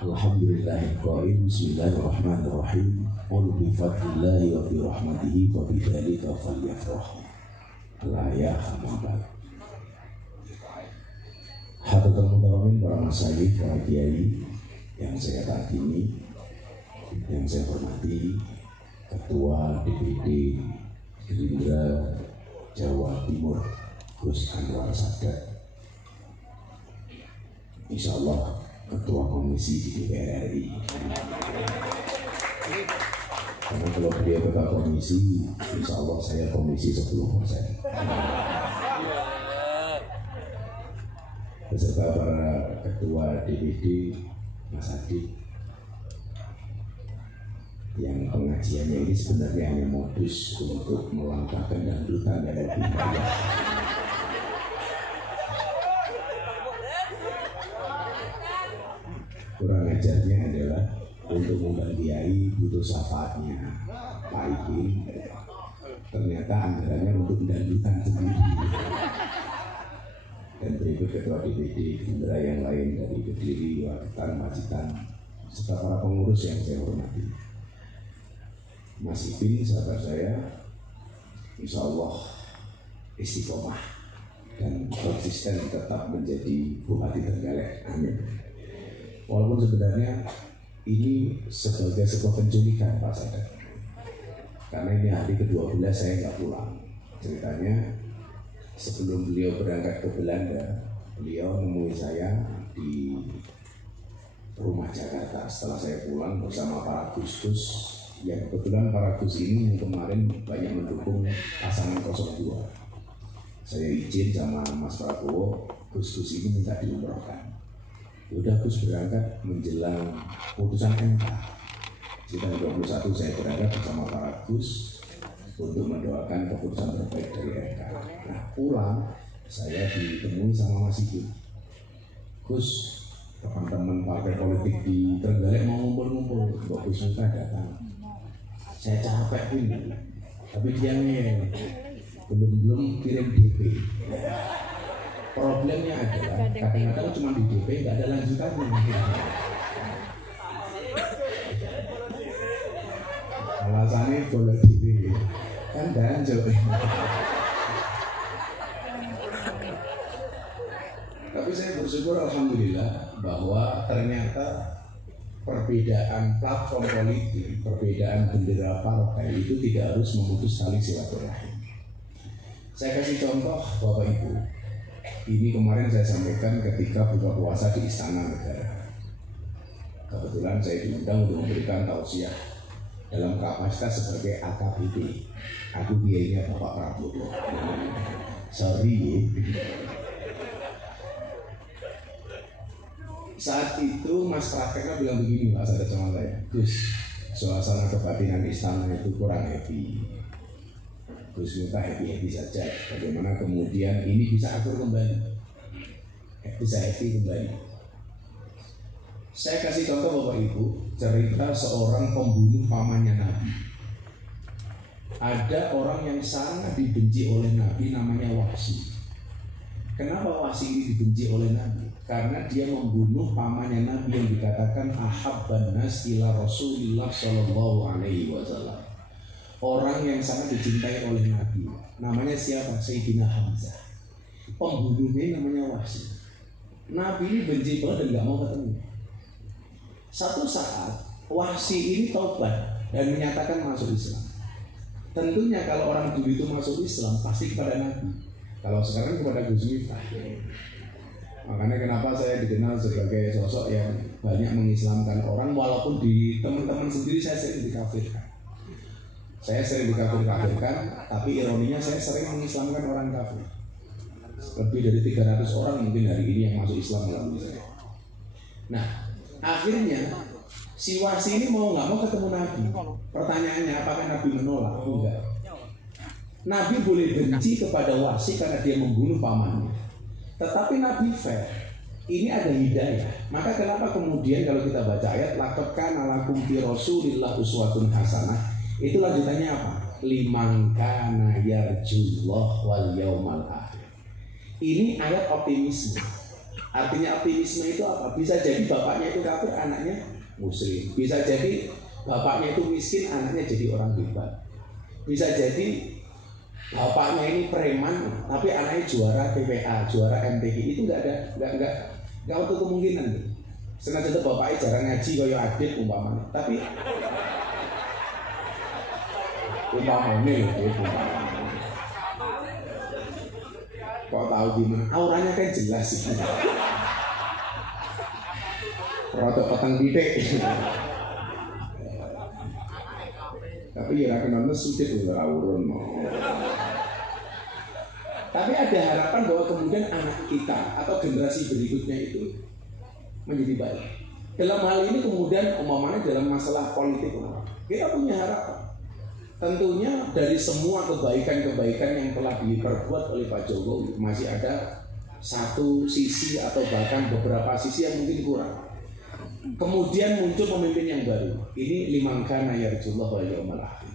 Alhamdulillahirrahmanirrahim. Bismillahirrahmanirrahim. Qul bi fadlillahi wa bi rahmatihi wa bi dzalika falyafrahu. Al-ayah Muhammad. Hadirin muhtaраmin, para masyayikh, para kiai yang saya takdimi, yang saya hormati, Ketua DPD Gerindra Jawa Timur Gus Anwar Sadat, insyaallah Ketua Komisi di DPR RI. Karena kalau beliau ketua komisi, insya Allah saya komisi 10%. Beserta para ketua DPD, Mas Adi, yang pengajiannya ini sebenarnya hanya modus untuk melangkahkan dangdutan yang lebih banyak. Kurang ajarnya adalah untuk mengundang kiai butuh syafaatnya Pak Ikin, ternyata anggarannya untuk dangdutan sendiri. Dan berikut ketua DPD Gerindra yang lain dari Kediri, Wakitan, Majitan, serta para pengurus yang saya hormati. Mas Ipin, sahabat saya, insya Allah istiqomah dan konsisten tetap menjadi Bupati Trenggalek. Amin. Walaupun sebenarnya ini sebagai sebuah penculikan Pak Sadat, karena ini hari ke-12 saya nggak pulang. Ceritanya sebelum beliau berangkat ke Belanda, beliau menemui saya di rumah Jakarta setelah saya pulang bersama para gus-gus, yang kebetulan para gus ini yang kemarin banyak mendukung pasangan 02. Saya izin sama Mas Prabowo, gus-gus ini minta diumrohkan. Udah Gus berangkat menjelang putusan MK. Sekitar 21 saya berangkat bersama para Gus untuk mendoakan keputusan terbaik dari MK. Nah pulang saya ditemui sama Mas Ibu. Gus, teman-teman partai politik di Trenggalek mau ngumpul-ngumpul, Mbak Gus Muka datang. Saya capek ini, tapi dia belum kirim DP. Problemnya adalah kadang-kadang cuma di DP nggak ada lanjutannya. Alasannya boleh DP kan danjol. Tapi saya bersyukur alhamdulillah bahwa ternyata perbedaan platform politik, perbedaan bendera partai itu tidak harus memutus tali silaturahim. Saya kasih contoh Bapak Ibu. Ini kemarin saya sampaikan ketika buka puasa di Istana Negara. Kebetulan saya diundang untuk memberikan tausiah dalam kapasitas sebagai AKBP. Aku biayanya Bapak Prabowo. Sorry. Saat itu Mas Prakteknya bilang begini, Mas, ada sama saya, Gus, suasana kebatinan istana itu kurang happy. Gus minta happy saja. Bagaimana kemudian ini bisa akur kembali, bisa happy kembali. Saya kasih contoh Bapak Ibu, cerita seorang pembunuh pamannya Nabi. Ada orang yang sangat dibenci oleh Nabi namanya Wahsy. Kenapa Wahsy ini dibenci oleh Nabi? Karena dia membunuh pamannya Nabi yang dikatakan ahabban nas ila Rasulillah sallallahu alaihi wasallam. Orang yang sangat dicintai oleh Nabi. Namanya siapa? Sayyidina Hamzah. Pembunuhnya namanya Wahsy. Nabi ini benci banget dan gak mau ketemu. Satu saat Wahsy ini taubat dan menyatakan masuk Islam. Tentunya kalau orang dulu itu masuk Islam pasti kepada Nabi. Kalau sekarang kepada Gus Miftah. Makanya kenapa saya dikenal sebagai sosok yang banyak mengislamkan orang, walaupun di teman-teman sendiri saya sering dikafirkan. Saya sering dikafir-kafirkan, tapi ironinya saya sering mengislamkan orang kafir. Lebih dari 300 orang mungkin hari ini yang masuk Islam melalui saya. Nah, akhirnya si Wahsy ini mau nggak mau ketemu Nabi. Pertanyaannya, apakah Nabi menolak? Enggak. Nabi boleh benci kepada Wahsy karena dia membunuh pamannya. Tetapi Nabi fair. Ini ada hidayah. Maka kenapa kemudian kalau kita baca ayat laqad kana lakum fi Rasulillah uswatun hasanah, itu lanjutannya apa? Liman kana yarjullah wal yaumal akhir. Ini ayat optimisme. Artinya optimisme itu apa? Bisa jadi bapaknya itu kafir, anaknya muslim. Bisa jadi bapaknya itu miskin, anaknya jadi orang hebat. Bisa jadi bapaknya ini preman, tapi anaknya juara TPA, juara MTQ. Itu nggak untuk kemungkinan. Sengaja tuh bapaknya jarang ngaji kayak Adit umpamanya, tapi umpamanya kok tahu gimana? Auranya kan jelas sih. Rotok petang titik. Tapi ya kenapa sulit udah urun mau. Tapi ada harapan bahwa kemudian anak kita atau generasi berikutnya itu menjadi baik. Dalam hal ini kemudian umpamanya dalam masalah politik kita punya harapan. Tentunya dari semua kebaikan-kebaikan yang telah diperbuat oleh Pak Jokowi masih ada satu sisi atau bahkan beberapa sisi yang mungkin kurang. Kemudian muncul pemimpin yang baru. Ini liman kana yarjullah wal yaumal akhir.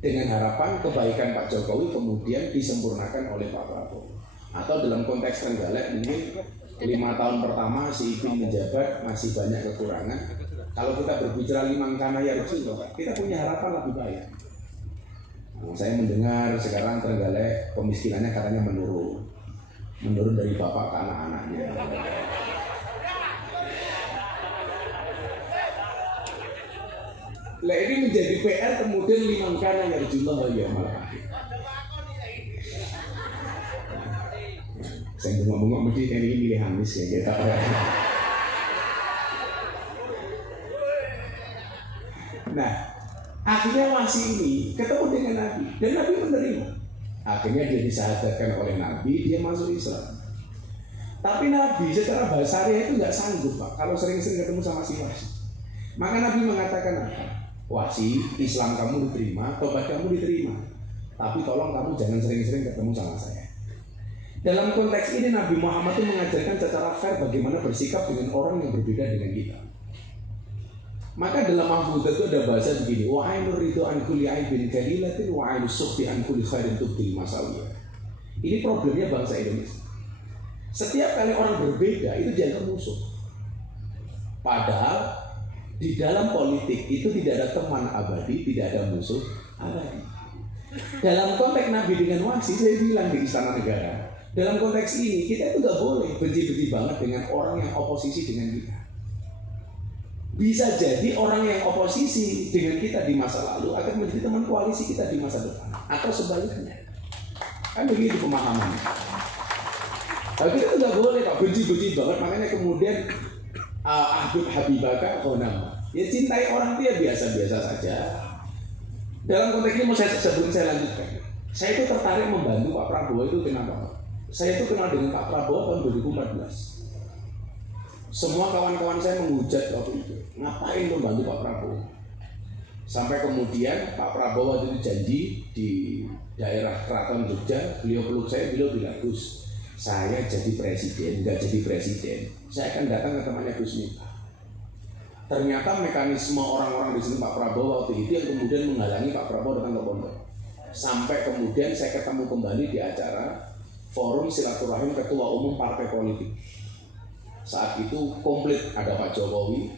Dengan harapan kebaikan Pak Jokowi kemudian disempurnakan oleh Pak Prabowo. Atau dalam konteks Trenggalek mungkin 5 tahun pertama si Ipin menjabat masih banyak kekurangan. Kalau kita berbicara liman kana yarjullah, kita punya harapan lebih baik. Saya mendengar sekarang Trenggalek kemiskinannya katanya menurun dari bapak ke anak-anaknya. Lah ini menjadi PR kemudian liman kana yarjullah wal yaumal akhir. Saya ngomong mesti ini milih Hamis ya kita. Nah, akhirnya Wahsy ini ketemu dengan Nabi dan Nabi menerima. Akhirnya dia disahadatkan oleh Nabi, dia masuk Islam. Tapi Nabi secara bahasariah itu nggak sanggup Pak kalau sering-sering ketemu sama si Wahsy. Maka Nabi mengatakan apa? Wahsy, Islam kamu diterima, tobat kamu diterima. Tapi tolong kamu jangan sering-sering ketemu sama saya. Dalam konteks ini Nabi Muhammad itu mengajarkan secara fair bagaimana bersikap dengan orang yang berbeda dengan kita. Maka dalam mahfudzah itu ada bahasa begini, wa ainur ridho an kulli aibin kalilatin wa ainus sukhti an kulli khairin tubdil masawiyah. Ini problemnya bangsa Indonesia. Setiap kali orang berbeda itu dianggap musuh. Padahal di dalam politik itu tidak ada teman abadi, tidak ada musuh abadi. Dalam konteks Nabi dengan Wahsy, saya bilang di Istana Negara, dalam konteks ini kita itu nggak boleh benci-benci banget dengan orang yang oposisi dengan kita. Bisa jadi orang yang oposisi dengan kita di masa lalu akan menjadi teman koalisi kita di masa depan, atau sebaliknya. Kan begitu pemahamannya. Tapi kita itu nggak boleh Pak benci-benci banget, makanya kemudian Ahbib Habibaka Khonam. Ya cintai orang dia biasa-biasa saja. Dalam konteks ini mau sebelum saya lanjutkan. Saya itu tertarik membantu Pak Prabowo itu kenapa? Saya itu kenal dengan Pak Prabowo tahun 2014. Semua kawan-kawan saya menghujat waktu itu. Ngapain membantu Pak Prabowo? Sampai kemudian Pak Prabowo waktu itu janji di daerah Keraton Jogja, beliau peluk saya, beliau bilang, Gus, saya jadi presiden, nggak jadi presiden, saya akan datang ke temannya Gus Miftah. Ternyata mekanisme orang-orang di sini Pak Prabowo waktu itu yang kemudian menghalangi Pak Prabowo datang ke pondok. Sampai kemudian saya ketemu kembali di acara forum silaturahim ketua umum partai politik. Saat itu komplit, ada Pak Jokowi,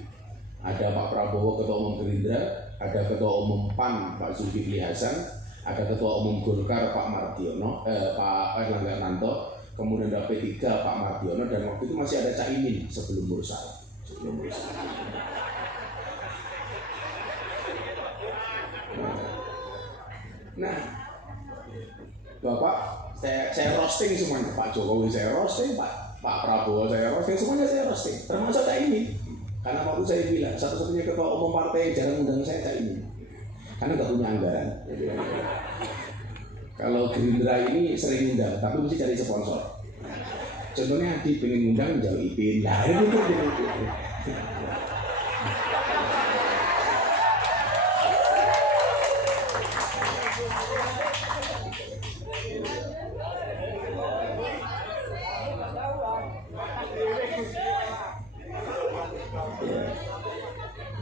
ada Pak Prabowo ketua umum Gerindra, ada ketua umum PAN Pak Zulkifli Hasan, ada ketua umum Golkar Pak Mardiono, Pak Erlangga Nanto. Kemudian ada P3 Pak Mardiono, dan waktu itu masih ada Caimin sebelum berusaha. Nah, Bapak, saya roasting semuanya. Pak Jokowi saya roasting, Pak Prabowo saya roasting, semuanya saya roasting. Termasuk Caimin. Karena waktu saya bilang satu-satunya ketua umum partai yang jarang undang saya Caimin. Karena nggak punya anggaran. Kalau Gerindra ini sering undang, tapi mesti cari sponsor. Contohnya Adi pengen undang jauh Ipin, nah itu.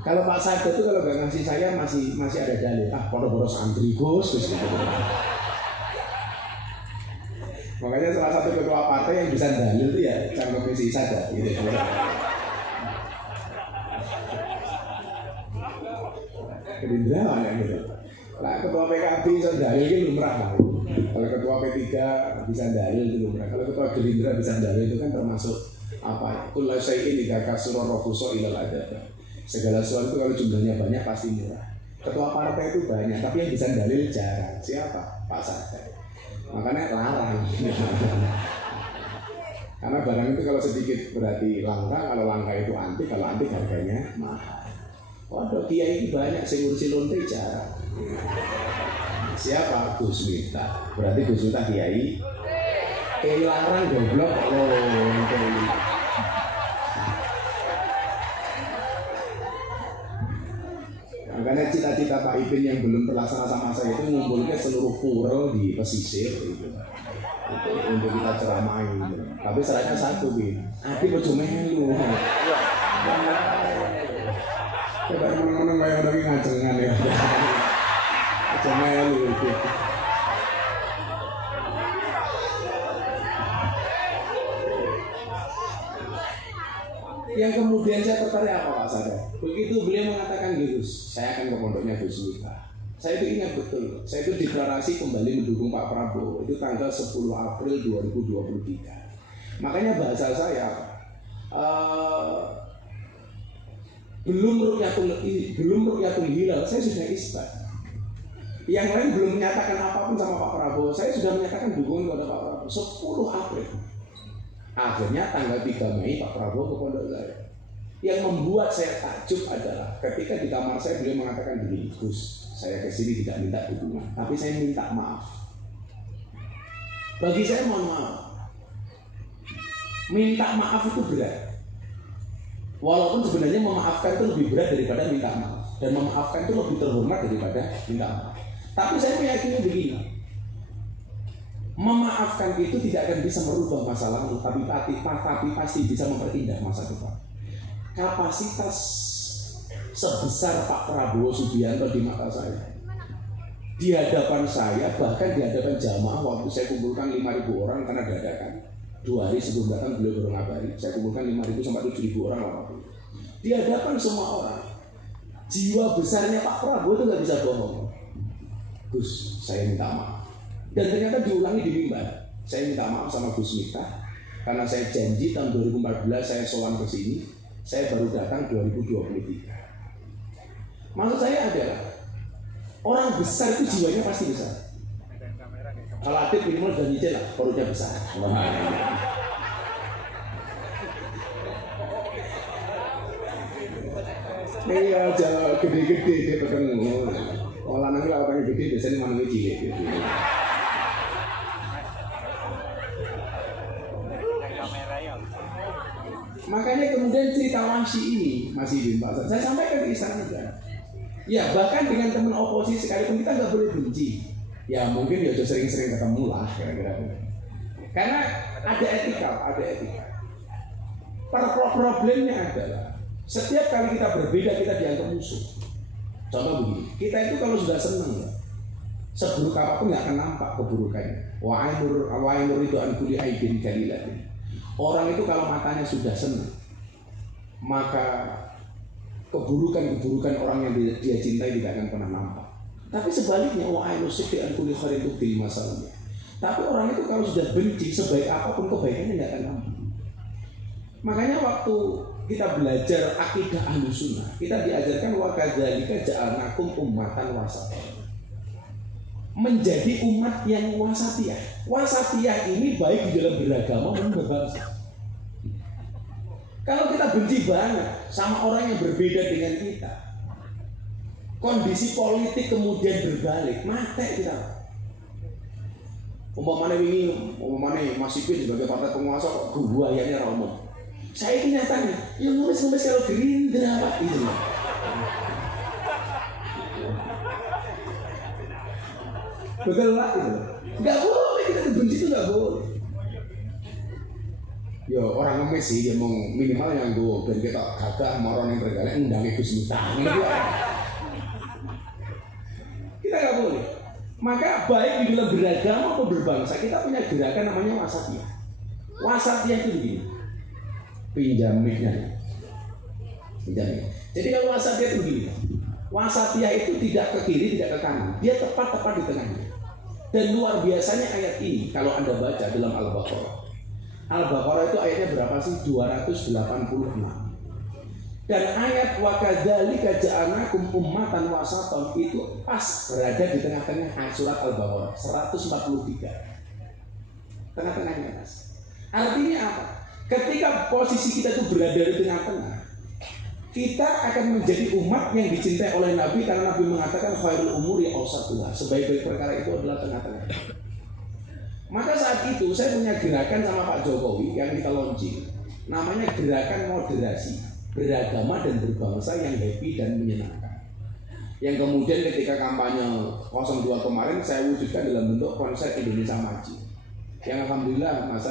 Kalau Pak Said itu kalau nggak ngasih saya masih ada dalil. Boros-boros santri Gus gitu. Makanya salah satu ketua partai yang bisa dalil itu ya cangkeme si saja gitu. Gerindra mana gitu. Lah ketua PKB bisa dalil itu lumrah lah. Kalau ketua P3 bisa dalil itu lumrah. Kalau ketua Gerindra bisa dalil itu kan termasuk apa? Kullu syai'in idza kasura rafusa ilal adab. Segala sesuatu kalau jumlahnya banyak pasti murah. Ketua partai itu banyak, tapi yang bisa dalil jarang. Siapa? Pak Sadar. Makanya larang. Karena barang itu kalau sedikit berarti langka, kalau langka itu antik, kalau antik harganya mahal. Waduh, kiai ini banyak, sing ngurusi lonte jarang. Siapa? Gus Miftah. Berarti Gus Miftah kiai. Kiai larang goblok lonte. Makanya cita-cita Pak Ipin yang belum terlaksana sama saya itu ngumpulnya seluruh pura di pesisir gitu. Untuk kita ceramai gitu. Tapi syaratnya satu Bin, Adi bojo melu. Coba meneng-meneng kayak lagi ngajengan ya. Bojo melu gitu. Yang kemudian saya tertarik apa Pak Sadar? Begitu beliau mengatakan gitu, saya akan ke pondoknya Gus Miftah. Saya itu ingat betul, saya itu deklarasi kembali mendukung Pak Prabowo itu tanggal 10 April 2023. Makanya bahasa saya belum rukyatul hilal, saya sudah isbat. Yang lain belum menyatakan apapun sama Pak Prabowo, saya sudah menyatakan dukungan kepada Pak Prabowo 10 April. Akhirnya tanggal 3 Mei Pak Prabowo ke pondok saya. Yang membuat saya takjub adalah ketika di kamar saya beliau mengatakan begini, Gus, saya kesini tidak minta dukungan, tapi saya minta maaf. Bagi saya mohon maaf. Minta maaf itu berat. Walaupun sebenarnya memaafkan itu lebih berat daripada minta maaf. Dan memaafkan itu lebih terhormat daripada minta maaf. Tapi saya meyakini begini. Memaafkan itu tidak akan bisa merubah masa lalu, tapi pasti bisa memperindah masa depan. Kapasitas sebesar Pak Prabowo Subianto di mata saya, di hadapan saya, bahkan di hadapan jamaah waktu saya kumpulkan 5.000 orang karena dadakan 2 hari sebelum datang beliau baru ngabari, saya kumpulkan 5.000 sampai 7.000 orang waktu itu. Di hadapan semua orang, jiwa besarnya Pak Prabowo itu nggak bisa bohong. Gus, saya minta maaf. Dan ternyata diulangi di mimbar. Saya minta maaf sama Gus Miftah karena saya janji tahun 2014 saya sowan ke sini, saya baru datang 2023. Maksud saya adalah orang besar itu jiwanya pasti besar. Kalau Adit minimal dan nyicil lah, perutnya besar. Iya, jangan gede-gede dia ketemu. Kalau lanang lah orangnya gede biasanya manungnya cilik gitu. Makanya kemudian cerita Wahsy ini masih di Pak. Saya sampaikan ke istana juga. Ya bahkan dengan teman oposisi sekalipun kita nggak boleh benci. Ya mungkin ya sering-sering ketemu lah kira-kira. Karena ada etika. Problemnya adalah setiap kali kita berbeda kita dianggap musuh. Contoh begini, kita itu kalau sudah senang ya, seburuk apapun nggak akan nampak keburukannya. Wa ainur itu an kulli aibin kalilatin. Orang itu kalau matanya sudah senang, maka keburukan orang yang dia cintai tidak akan pernah nampak. Tapi sebaliknya, wa ainu sidqi an kulli khairin tubdil masalahnya. Tapi orang itu kalau sudah benci, sebaik apapun kebaikannya tidak akan nampak. Makanya waktu kita belajar akidah Ahlussunnah, kita diajarkan wa kadzalika ja'alnakum ummatan wasatan. Menjadi umat yang wasatiyah. Wasatiyah ini baik di dalam beragama maupun berbangsa. Kalau kita benci banget sama orang yang berbeda dengan kita, kondisi politik kemudian berbalik, mati kita. Umpamanya Mas Ipin sebagai partai penguasa kok buayanya romo. Saya ini nyatanya, yang nulis-nulis kalau Gerindra Pak itu. Betul lah itu. Nggak boleh kita benci itu nggak boleh. Ya orang ngemis sih dia mau minimal yang gue dan kita kagak mau orang yang bergala undang Gus Miftah. Kita nggak boleh. Maka baik di dalam beragama atau berbangsa kita punya gerakan namanya wasatiyah. Wasatiyah itu begini. Pinjam mic-nya. Jadi kalau wasatiyah itu begini, wasatiyah itu tidak ke kiri, tidak ke kanan, dia tepat-tepat di tengahnya. Dan luar biasanya ayat ini kalau Anda baca dalam Al-Baqarah. Al-Baqarah itu ayatnya berapa sih? 286. Dan ayat wa kadzalika ja'alnakum ummatan wasatan itu pas berada di tengah-tengah surat Al-Baqarah 143. Tengah-tengahnya pas. Artinya apa? Ketika posisi kita itu berada di tengah-tengah, kita akan menjadi umat yang dicintai oleh Nabi karena Nabi mengatakan khairul umuri awsatuha, sebaik-baik perkara itu adalah tengah-tengah. Maka saat itu saya punya gerakan sama Pak Jokowi yang kita launching, namanya gerakan moderasi, beragama dan berbangsa yang happy dan menyenangkan. Yang kemudian ketika kampanye 02 kemarin saya wujudkan dalam bentuk konser Indonesia Maju. Yang alhamdulillah Mas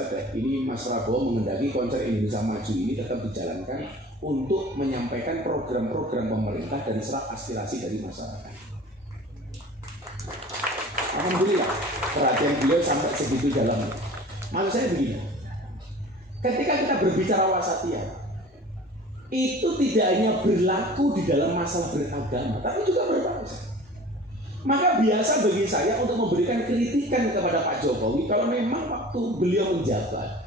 Prabowo mengendaki konser Indonesia Maju ini tetap dijalankan untuk menyampaikan program-program pemerintah dan serap aspirasi dari masyarakat. Alhamdulillah perhatian beliau sampai segitu dalamnya. Maksud saya begini, ketika kita berbicara wasatiyah, itu tidak hanya berlaku di dalam masalah beragama, tapi juga berbangsa. Maka biasa bagi saya untuk memberikan kritikan kepada Pak Jokowi kalau memang waktu beliau menjabat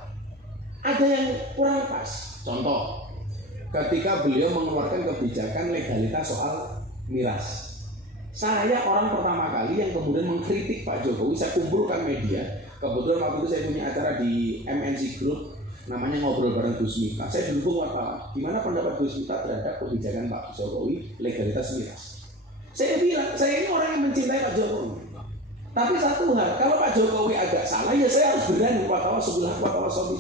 ada yang kurang pas. Contoh, ketika beliau mengeluarkan kebijakan legalitas soal miras. Saya orang pertama kali yang kemudian mengkritik Pak Jokowi, saya kumpulkan media. Kebetulan waktu itu saya punya acara di MNC Group, namanya Ngobrol Bareng Gus Miftah. Saya didukung wartawan. Gimana pendapat Gus Miftah terhadap kebijakan Pak Jokowi legalitas miras? Saya bilang, saya ini orang yang mencintai Pak Jokowi. Tapi satu hal, kalau Pak Jokowi agak salah, ya saya harus berani watawa sebelah watawa sobi.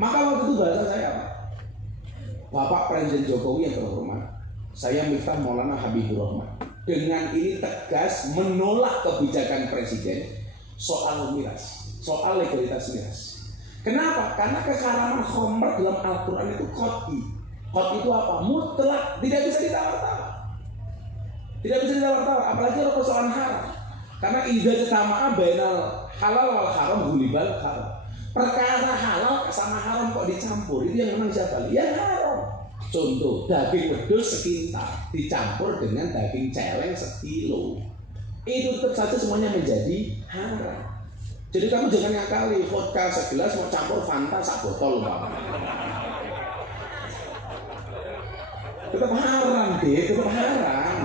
Maka waktu itu bahasa saya apa? Bapak Presiden Jokowi yang terhormat, saya Miftah Maulana Habibur Rahman, dengan ini tegas menolak kebijakan Presiden soal miras, soal legalitas miras. Kenapa? Karena keharaman khamr dalam Al-Quran itu qat'i. Qat'i itu apa? Mutlak, tidak bisa ditawar-tawar. Tidak bisa ditawar-tawar, apalagi kalau persoalan haram. Karena idza jama'a bainal halal wal haram gulibal haram. Perkara halal sama haram kok dicampur, itu yang menang siapa? Yang haram. Contoh, daging wedhus sekintal dicampur dengan daging celeng sekilo, itu tetap saja semuanya menjadi haram. Jadi kamu jangan ngakali, vodka segelas mau campur Fanta sak botol, Pak. Tetap haram deh, tetap haram.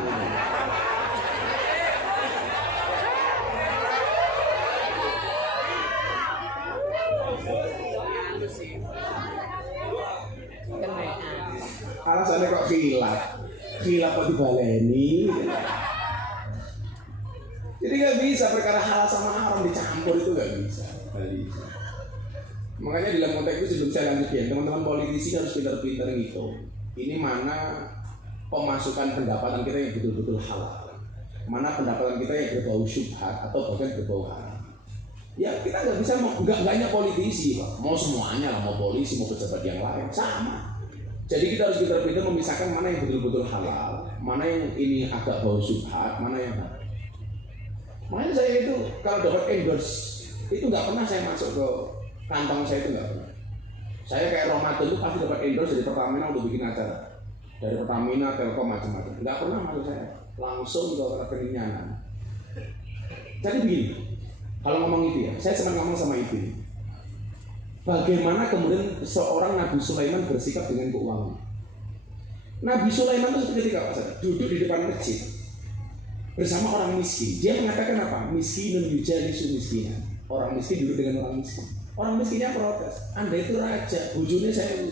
Alasannya kok khilaf kok dibaleni. Jadi nggak bisa perkara halal sama haram dicampur, itu nggak bisa. Makanya dalam konteks itu sebelum saya lanjutkan, teman-teman politisi harus pintar-pintar gitu. Ini mana pemasukan pendapatan kita yang betul-betul halal, mana pendapatan kita yang berbau syubhat atau bahkan berbau haram. Ya kita nggak bisa, nggak hanya politisi, Pak. Mau semuanya lah, mau polisi, mau pejabat yang lain sama. Jadi kita harus pintar-pintar memisahkan mana yang betul-betul halal, mana yang ini agak bau syubhat, mana yang haram. Makanya saya itu kalau dapat endorse itu nggak pernah saya masuk ke kantong saya, itu nggak pernah. Saya kayak Ramadan itu pasti dapat endorse dari Pertamina untuk bikin acara, dari Pertamina, Telkom, macam-macam. Nggak pernah masuk saya, langsung ke rekeningnya. Jadi begini, kalau ngomong itu ya, saya sempat ngomong sama ibu. Bagaimana kemudian seorang Nabi Sulaiman bersikap dengan keuangan? Nabi Sulaiman itu ketika duduk di depan masjid bersama orang miskin, dia mengatakan apa? Miskinun yujalisu miskinan. Orang miskin duduk dengan orang miskin. Orang miskinnya protes, Anda itu raja, bujurnya saya.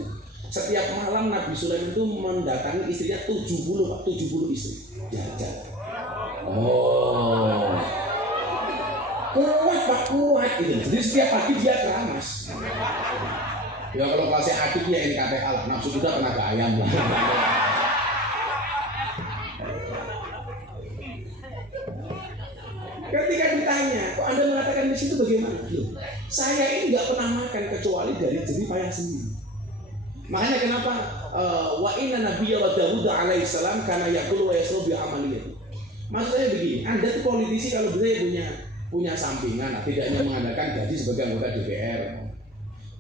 Setiap malam Nabi Sulaiman itu mendatangi istrinya 70 istri. Jajan. Oh, kuat Pak, kuat gitu. Jadi setiap pagi dia keramas. Ya kalau kelasnya adik ya NKTA lah, nafsu kuda tenaga ayam lah. Ketika ditanya, kok Anda mengatakan di situ bagaimana? Loh, saya ini nggak pernah makan kecuali dari jerih payah sendiri. Makanya kenapa wa inna nabiyya wa Dawud alaihissalam karena yakulu wa yasru bi amaliyah. Maksud saya begini, Anda tuh politisi kalau bisa punya sampingan, tidak hanya mengandalkan gaji sebagai anggota DPR.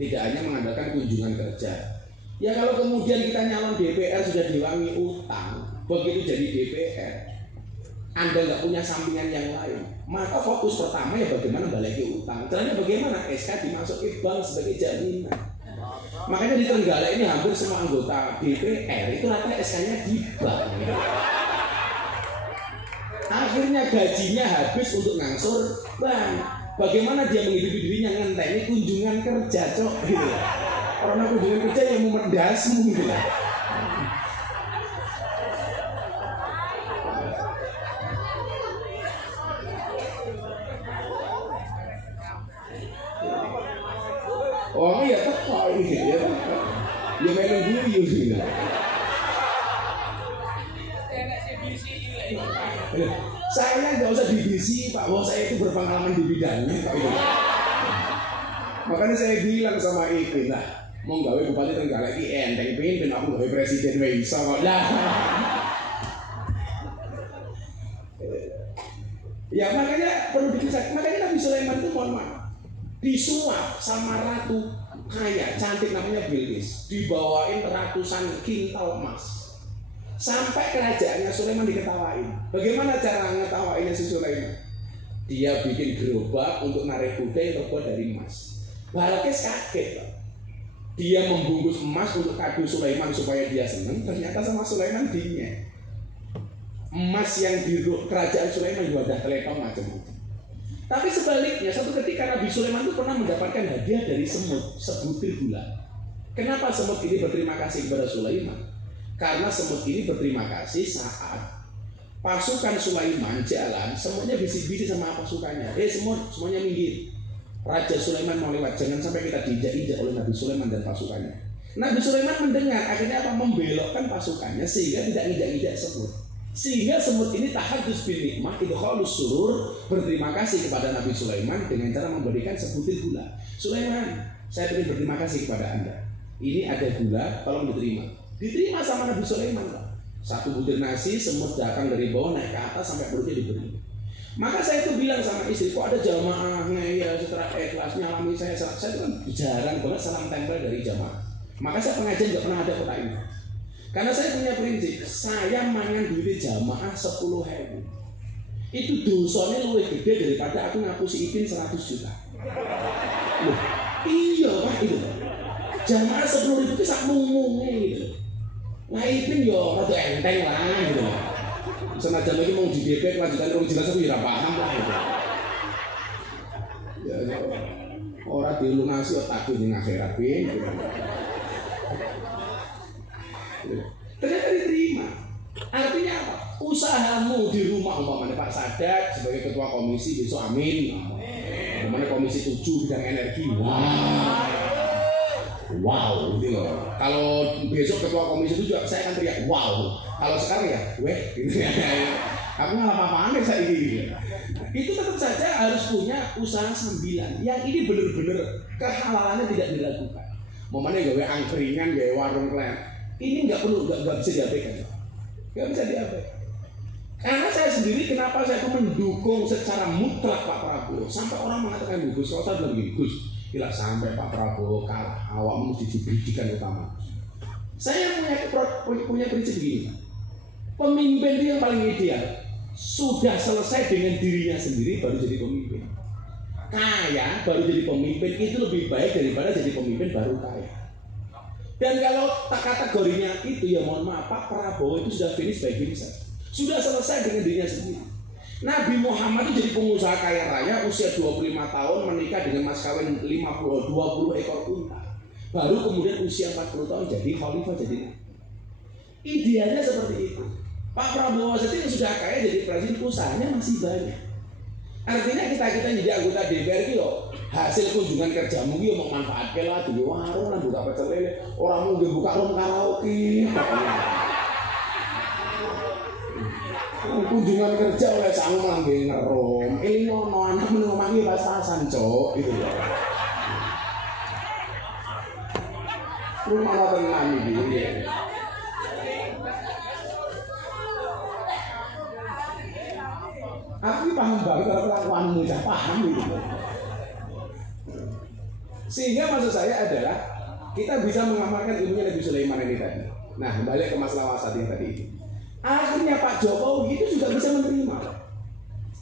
tidak hanya mengandalkan kunjungan kerja. Ya kalau kemudian kita nyalon DPR sudah diwangi utang, begitu jadi DPR, Anda nggak punya sampingan yang lain, maka fokus pertama ya bagaimana balik utang. Caranya bagaimana? SK dimasukin bank sebagai jaminan. Makanya di Trenggalek ini hampir semua anggota DPR itu rata SK-nya di bank. Akhirnya gajinya habis untuk ngangsur bank. Bagaimana dia menghidupi dirinya ngenteni kunjungan kerja, cok gitu. Karena kunjungan kerja yang memerdasmu gitu. Oh iya teko ini ya. Ya melu guyu gitu. Saya nggak usah divisi Pak, bahwa saya itu berpengalaman di bidangnya Pak. Makanya saya bilang sama Ipin lah, mau gawe bupati Trenggalek iki enteng pimpin, aku gawe presiden wae iso kok. Lah. Ya makanya perlu dipisah. Makanya Nabi Sulaiman itu mohon maaf disuap sama ratu kaya cantik namanya Bilqis, dibawain ratusan kintal emas. Sampai kerajaannya Sulaiman diketawain. Bagaimana cara ngetawainnya si Sulaiman? Dia bikin gerobak untuk narik kuda yang terbuat dari emas. Balkis kaget Pak. Dia membungkus emas untuk kado Sulaiman supaya dia senang. Ternyata sama Sulaiman dinyek. Emas yang di kerajaan Sulaiman juga ada telepon macam-macam. Tapi sebaliknya, satu ketika Nabi Sulaiman itu pernah mendapatkan hadiah dari semut, sebutir gula. Kenapa semut ini berterima kasih kepada Sulaiman? Karena semut ini berterima kasih saat pasukan Sulaiman jalan, semutnya bisik-bisik sama pasukannya. Semut, semuanya minggir. Raja Sulaiman mau lewat, jangan sampai kita diinjak-injak oleh Nabi Sulaiman dan pasukannya. Nabi Sulaiman mendengar, akhirnya apa? Membelokkan pasukannya sehingga tidak injak-injak semut. Sehingga semut ini tahadus bil nikmah, idkhalus surur, berterima kasih kepada Nabi Sulaiman dengan cara memberikan sebutir gula. Sulaiman, saya ingin berterima kasih kepada Anda. Ini ada gula, tolong diterima. Diterima sama Nabi Sulaiman Pak. Satu butir nasi, semut datang dari bawah naik ke atas sampai perutnya diberi. Maka saya itu bilang sama istri, kok ada jamaahnya ya setelah ikhlas nyalami saya itu kan jarang banget salam tempel dari jamaah. Maka saya pengajian nggak pernah ada kota ini. Karena saya punya prinsip, saya mangan duit jamaah 10.000. Itu dosanya lebih gede daripada aku ngapusi Ipin 100 juta. Loh, iya Pak itu. Jamaah 10.000 itu sak mung-mungnya gitu. Nah Ipin yo rada enteng lah gitu. Senajan lagi mau dibebek lanjutan rong jelas aku ya paham lah gitu. Ya ora dilunasi otakku ning akhirat piye gitu. Ternyata diterima. Artinya apa? Usahamu di rumah umpamanya Pak Sadat sebagai ketua komisi besok amin. Umpamanya komisi 7 bidang energi. Wow, gitu loh. Kalau besok ketua komisi itu juga saya akan teriak wow. Kalau sekarang ya, weh, gitu ya. Aku nggak apa-apaan deh saya ini. Itu tetap saja harus punya usaha sambilan. Yang ini benar-benar kehalalannya tidak dilakukan. Momennya gawe angkringan, gawe warung klien. Ini nggak perlu, nggak bisa diabaikan. Nggak bisa diabaikan. Karena saya sendiri kenapa saya itu mendukung secara mutlak Pak Prabowo. Sampai orang mengatakan Gus, kalau saya bilang begini, Gus. Bila sampai Pak Prabowo kalah, awakmu mesti diberikan utama. Saya punya prinsip begini. Pemimpin itu yang paling ideal sudah selesai dengan dirinya sendiri baru jadi pemimpin. Kaya baru jadi pemimpin itu lebih baik daripada jadi pemimpin baru kaya. Dan kalau kategorinya itu ya mohon maaf Pak Prabowo itu sudah finish by himself. Sudah selesai dengan dirinya sendiri. Nabi Muhammad itu jadi pengusaha kaya raya usia 25 tahun menikah dengan mas kawin 20 ekor unta. Baru kemudian usia 40 tahun jadi khalifah jadi nabi. Idealnya seperti itu. Pak Prabowo sendiri sudah kaya jadi presiden, usahanya masih banyak. Artinya kita jadi anggota DPR itu hasil kunjungan kerjamu itu mau manfaatkan lah di warung lah buka pecel lele, orang mau buka room karaoke. Kunjungan kerja oleh sang lagi ngerom, ini nono anak menumangi pas-pasan cok itu ya. Rumah lo tengah ini. Aku paham banget kalau kelakuanmu, saya paham gitu. Sehingga maksud saya adalah kita bisa mengamalkan ilmunya Nabi Sulaiman ini tadi. Nah, balik ke masalah wasat yang tadi itu. Akhirnya Pak Jokowi itu juga bisa menerima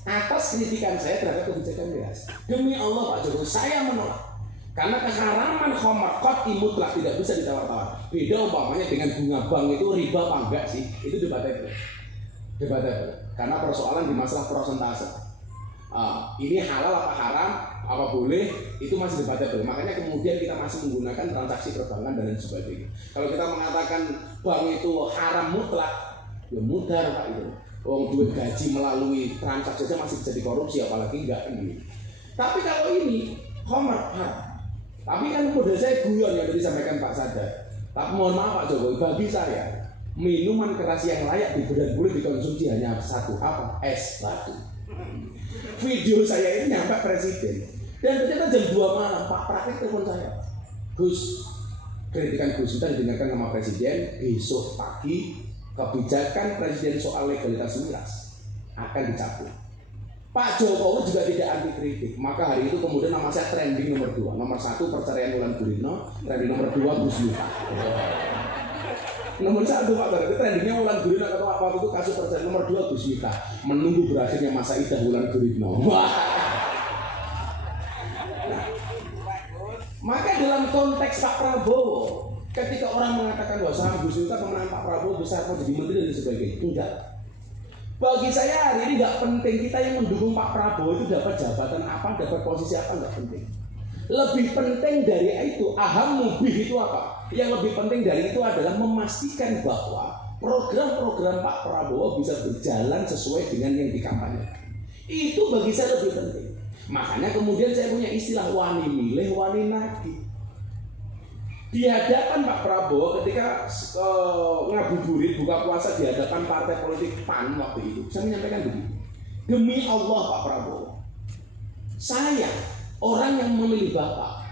atas kritikan saya terhadap kebijakan miras. Demi Allah Pak Jokowi, saya menolak. Karena keharaman khamar qat'i mutlak tidak bisa ditawar-tawar. Beda umpamanya dengan bunga bank itu riba apa enggak sih? Itu debatable. Karena persoalan di masalah persentase. Ini halal apa haram, apa boleh, itu masih debatable. Makanya kemudian kita masih menggunakan transaksi perbankan dan lain sebagainya. Kalau kita mengatakan bank itu haram mutlak, ya mudar Pak itu. Duit gaji melalui transaksi saja masih bisa dikorupsi, apalagi enggak ini. Tapi kalau ini khamar haram. Tapi kan model saya guyon yang tadi disampaikan Pak Sadar. Tapi mohon maaf Pak Jokowi, bagi saya minuman keras yang layak dan boleh dikonsumsi hanya satu, apa? Es batu. Video saya ini nyampe presiden. Dan ternyata jam 2 malam Pak Praktik telepon saya. Gus, kritikan Gus Miftah didengarkan sama presiden. Besok pagi kebijakan presiden soal legalitas miras akan dicabut. Pak Jokowi juga tidak anti kritik. Maka hari itu kemudian nama saya trending nomor 2. Nomor 1 perceraian Wulan Guritno, trending nomor 2 Gus Miftah. Nomor 1 Pak Bar, itu trendingnya Wulan Guritno atau apa itu kasus perceraian. Nomor 2 Gus Miftah, menunggu berakhirnya masa idah Wulan Guritno. Maka dalam konteks Pak Prabowo, ketika orang mengatakan bahwa saham Gus Miftah pemenang Pak Prabowo besar mau jadi menteri dan sebagainya, enggak. Bagi saya hari ini nggak penting kita yang mendukung Pak Prabowo itu dapat jabatan apa, dapat posisi apa, nggak penting. Lebih penting dari itu, aham mubih itu apa? Yang lebih penting dari itu adalah memastikan bahwa program-program Pak Prabowo bisa berjalan sesuai dengan yang dikampanyekan. Itu bagi saya lebih penting. Makanya kemudian saya punya istilah wani milih, wani nagih. Di hadapan Pak Prabowo ketika ngabuburit buka puasa di hadapan partai politik PAN waktu itu, saya menyampaikan begini. Demi Allah Pak Prabowo, saya orang yang memilih Bapak,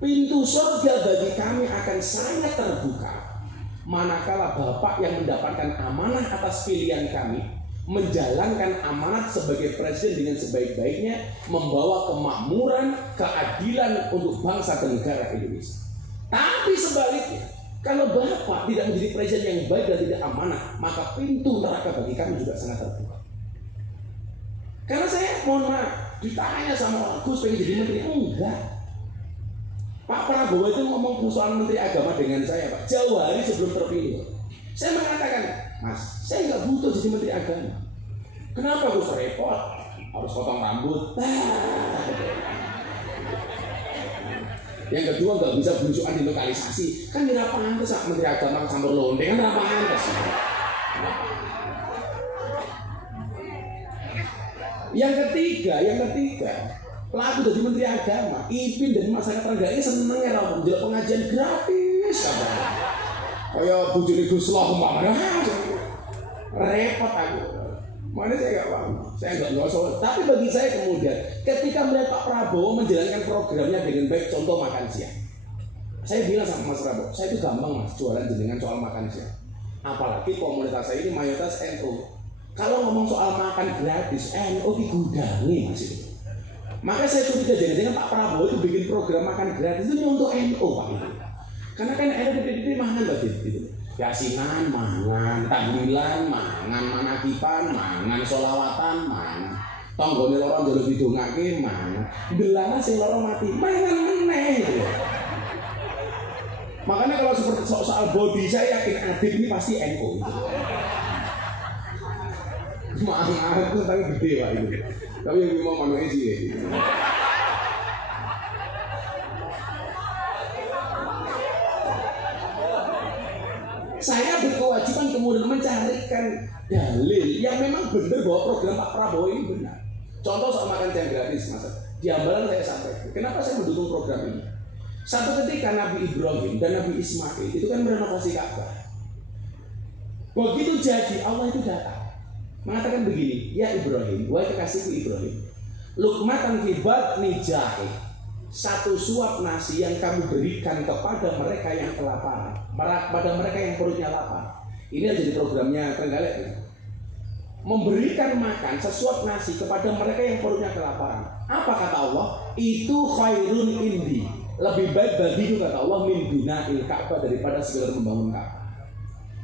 pintu surga bagi kami akan sangat terbuka manakala Bapak yang mendapatkan amanah atas pilihan kami menjalankan amanat sebagai presiden dengan sebaik-baiknya, membawa kemakmuran, keadilan untuk bangsa dan negara Indonesia. Tapi sebaliknya, kalau Bapak tidak menjadi presiden yang baik dan tidak amanah, maka pintu neraka bagi kami juga sangat terbuka. Karena saya mohon maaf, ditanya sama orang, Gus pengen jadi menteri? Enggak. Pak Prabowo itu ngomong soal menteri agama dengan saya Pak, jauh hari sebelum terpilih. Saya mengatakan, Mas, saya nggak butuh jadi menteri agama. Kenapa Gus? Repot, harus potong rambut. Yang kedua nggak bisa belusukan di lokalisasi. Kan tidak pantas menteri agama campur londe, kan tidak pantas. Yang ketiga, pelaku dari menteri agama, Ipin dan masyarakat Trenggalek seneng ya ramu menjual pengajian gratis. Kayak bujuni Gus Loh umpamanya, repot aku. Mana saya nggak paham, saya nggak ngosol. Tapi bagi saya kemudian, ketika melihat Pak Prabowo menjalankan programnya dengan baik, contoh makan siang, saya bilang sama Mas Prabowo, saya itu gampang Mas jualan jenengan soal makan siang. Apalagi komunitas saya ini mayoritas NU. Kalau ngomong soal makan gratis, NU digudangi Mas itu. Maka saya curiga jangan-jangan Pak Prabowo itu bikin program makan gratis itu untuk NU Pak itu. Karena kan NU di mana Mbak gitu. Yasinan mangan, tahlilan mangan, manakipan mangan, solawatan mangan, tonggone loro njaluk didongake mangan, delana sing loro mati mangan meneh gitu. Makanya kalau seperti soal body saya yakin Adit ini pasti NU gitu. Mangan itu tapi gede Pak itu. Tapi yang mau manuke sih gitu. Saya berkewajiban kemudian mencarikan dalil yang memang benar bahwa program Pak Prabowo ini benar. Contoh soal makan siang gratis, Mas. Di Ambalan saya sampaikan. Kenapa saya mendukung program ini? Satu ketika Nabi Ibrahim dan Nabi Ismail itu kan merenovasi Ka'bah. Begitu jadi Allah itu datang mengatakan begini, ya Ibrahim, wahai kekasihku Ibrahim, luqmatan fi batni ja'i, satu suap nasi yang kamu berikan kepada mereka yang kelaparan, pada mereka yang perutnya lapar. Ini jadi programnya Trenggalek. Memberikan makan sesuap nasi kepada mereka yang perutnya kelaparan. Apa kata Allah? Itu khairun indi. Lebih baik bagiku kata Allah min bina'il Ka'bah daripada sekedar membangun Ka'bah.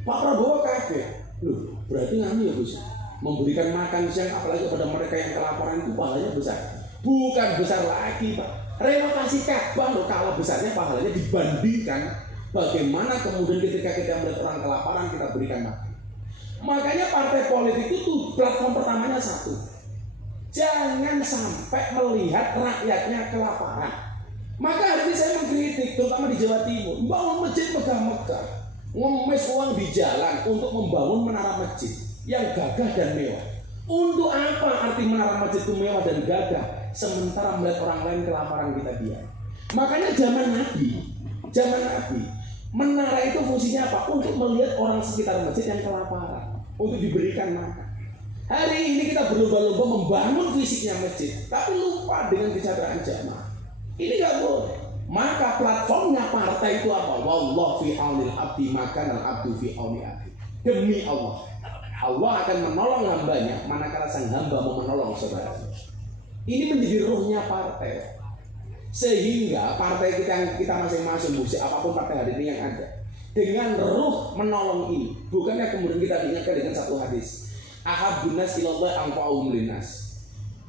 Pak Prabowo kaget. Loh, berarti nganu ya Gus? Memberikan makan siang apalagi pada mereka yang kelaparan itu pahalanya besar. Bukan besar lagi, Pak. Renovasi Ka'bah loh, kalah besarnya pahalanya dibandingkan bagaimana kemudian ketika kita melihat orang kelaparan kita berikan makan. Makanya partai politik itu platform pertamanya satu, jangan sampai melihat rakyatnya kelaparan. Maka hari ini saya mengkritik terutama di Jawa Timur, membangun masjid megah-megah, ngemis uang di jalan untuk membangun menara masjid yang gagah dan mewah. Untuk apa arti menara masjid itu mewah dan gagah sementara melihat orang lain kelaparan kita diam? Makanya zaman Nabi menara itu fungsinya apa? Untuk melihat orang sekitar masjid yang kelaparan, untuk diberikan makan. Hari ini kita berlomba-lomba membangun fisiknya masjid, tapi lupa dengan kesejahteraan jamaah. Ini nggak boleh. Maka platformnya partai itu apa? Wallahu fi aunil abdi maka al abdu fi auni abdi. Demi Allah, Allah akan menolong hambanya manakala sang hamba mau menolong saudaranya. Ini menjadi ruhnya partai. Sehingga partai kita masing-masing, apapun partai hari ini yang ada, dengan ruh menolong ini, bukannya kemudian kita diingatkan dengan satu hadis, ahabbun nas ilallah anfa'uhum linnas.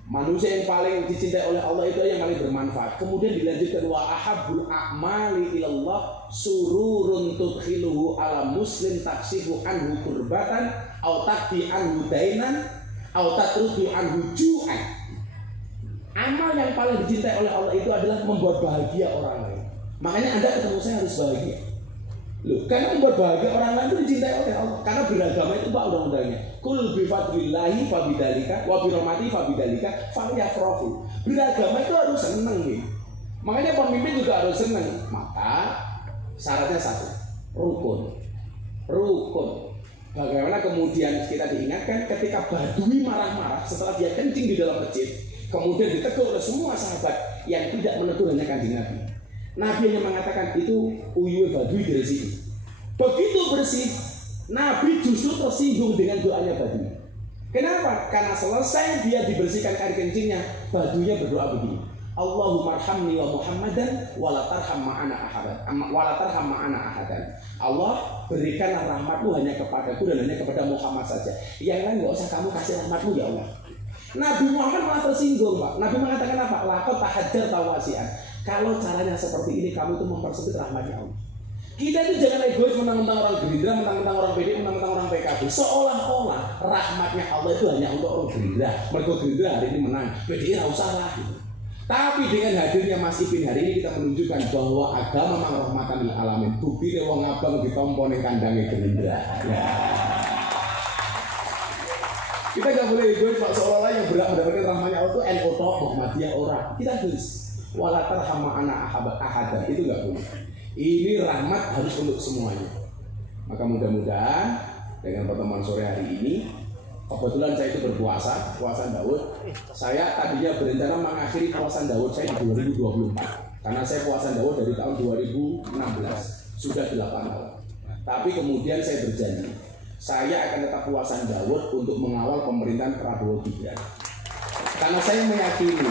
Manusia yang paling dicintai oleh Allah itu yang paling bermanfaat. Kemudian dilanjutkan wa ahabbul a'mali ilallah sururun tudkhiluhu ala muslim taksifu anhu kurbatan au taqdi anhu dainan au tatrudu anhu ju'an. Amal yang paling dicintai oleh Allah itu adalah membuat bahagia orang lain. Makanya Anda ketemu saya harus bahagia. Loh, karena membuat bahagia orang lain itu dicintai oleh Allah. Karena beragama itu Pak undang-undangnya. Kul bi fadlillahi fa bidzalika wa bi rahmatihi fa bidzalika falyafrahu. Beragama itu harus senang nih. Makanya pemimpin juga harus senang. Maka syaratnya satu, rukun. Bagaimana kemudian kita diingatkan ketika Badui marah-marah setelah dia kencing di dalam masjid, kemudian ditegur oleh semua sahabat yang tidak menegur hanya Kanjeng Nabi. Nabi hanya mengatakan itu uyuwe Badui diresiki. Begitu bersih, Nabi justru tersinggung dengan doanya Badui. Kenapa? Karena selesai dia dibersihkan air kencingnya, Baduinya berdoa begini, Allahumma arhamni wa Muhammadan wala tarham ma'ana ahadan. Allah, berikanlah rahmatmu hanya kepadaku dan hanya kepada Muhammad saja. Yang lain gak usah kamu kasih rahmatmu ya Allah. Nabi Muhammad malah tersinggung, Pak. Nabi mengatakan apa? Laqad tahajjar tawasian. Kalau caranya seperti ini, kamu itu mempersempit rahmatnya Allah. Kita itu jangan egois mentang-mentang orang Gerindra, mentang-mentang orang PD, mentang-mentang orang PKB. Seolah-olah rahmatnya Allah itu hanya untuk orang Gerindra. Mereka Gerindra hari ini menang, PD nggak usah lah. Gitu. Tapi dengan hadirnya Mas Ipin hari ini kita menunjukkan bahwa agama memang rahmatan lil alamin. Bukti wong abang ditompo ning kandange Gerindra. Ya. Kita nggak boleh egois, Pak, seolah-olah yang berhak mendapatkan rahmatnya Allah itu NU toh, Muhammadiyah orang. Kita harus walatar hama anak ahadan, itu nggak boleh. Ini rahmat harus untuk semuanya. Maka mudah-mudahan dengan pertemuan sore hari ini, kebetulan saya itu berpuasa, puasa Daud. Saya tadinya berencana mengakhiri puasa Daud saya di 2024, karena saya puasa Daud dari tahun 2016, sudah 8 tahun. Tapi kemudian saya berjanji, saya akan tetap puasa Daud untuk mengawal pemerintahan Prabowo Gibran. Karena saya meyakini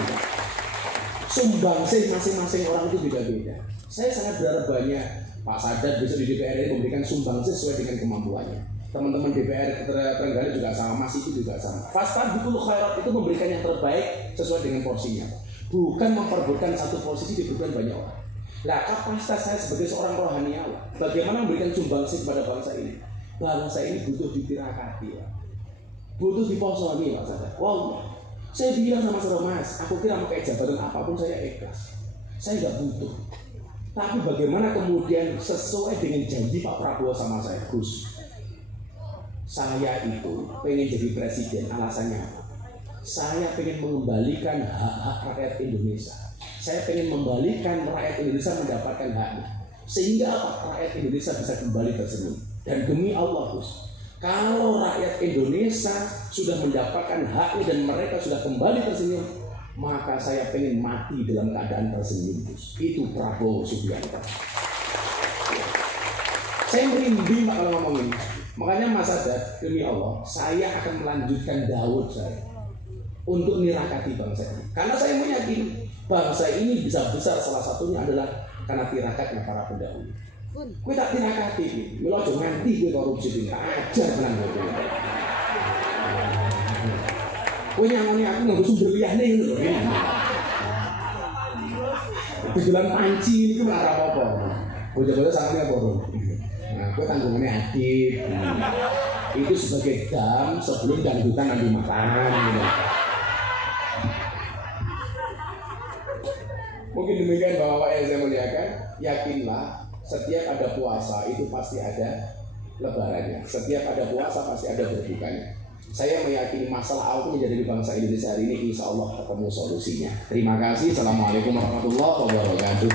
sumbangsih masing-masing orang itu beda-beda. Saya sangat berharap banyak Pak Sadat besok di DPR ini memberikan sumbangsih sesuai dengan kemampuannya. Teman-teman DPR Trenggalek juga sama, Mas itu juga sama. Fastabiqul khairat itu memberikan yang terbaik sesuai dengan porsinya. Bukan memperebutkan satu posisi diberikan banyak orang. Nah, kapasitas saya sebagai seorang rohani Allah, bagaimana memberikan sumbangsih kepada bangsa ini? Bangsa ini butuh ditirakati, ya. Butuh diposoni, Pak Sadat. Wow, saya bilang sama saudara Mas, aku kira pakai jabatan apapun saya ikhlas. Saya nggak butuh. Tapi bagaimana kemudian sesuai dengan janji Pak Prabowo sama saya, Gus, saya itu pengen jadi presiden, alasannya apa? Saya pengen mengembalikan hak-hak rakyat Indonesia. Saya pengen membalikan rakyat Indonesia mendapatkan haknya. Sehingga apa? Rakyat Indonesia bisa kembali tersenyum. Dan demi Allah, Gus, kalau rakyat Indonesia sudah mendapatkan haknya dan mereka sudah kembali tersenyum, maka saya pengen mati dalam keadaan tersenyum. Itu Prabowo Subianto. Saya merinding Pak kalau ngomong ini. Makanya Mas Sadat, demi Allah, saya akan melanjutkan Daud saya untuk nirakati bangsa ini. Karena saya meyakini Bangsa ini bisa besar salah satunya adalah karena tirakatnya para pendahulu. Kowe tak tirakati, mila aja nganti kowe korupsi iki. Ajar tenan kowe. Kowe nyangoni aku nganggo sumber liyane ngono lho. Tujuan panci ini kan arah apa? Bocah-bocah sangatnya apa? Nah, kowe tanggungannya adib. Itu sebagai dam sebelum dangdutan nanti makan. Gitu. Mungkin demikian Bapak-Bapak yang saya muliakan. Yakinlah setiap ada puasa itu pasti ada lebarannya. Setiap ada puasa pasti ada berbukanya. Saya meyakini masalah apa menjadi di bangsa Indonesia hari ini insya Allah ketemu solusinya. Terima kasih. Assalamualaikum warahmatullahi wabarakatuh.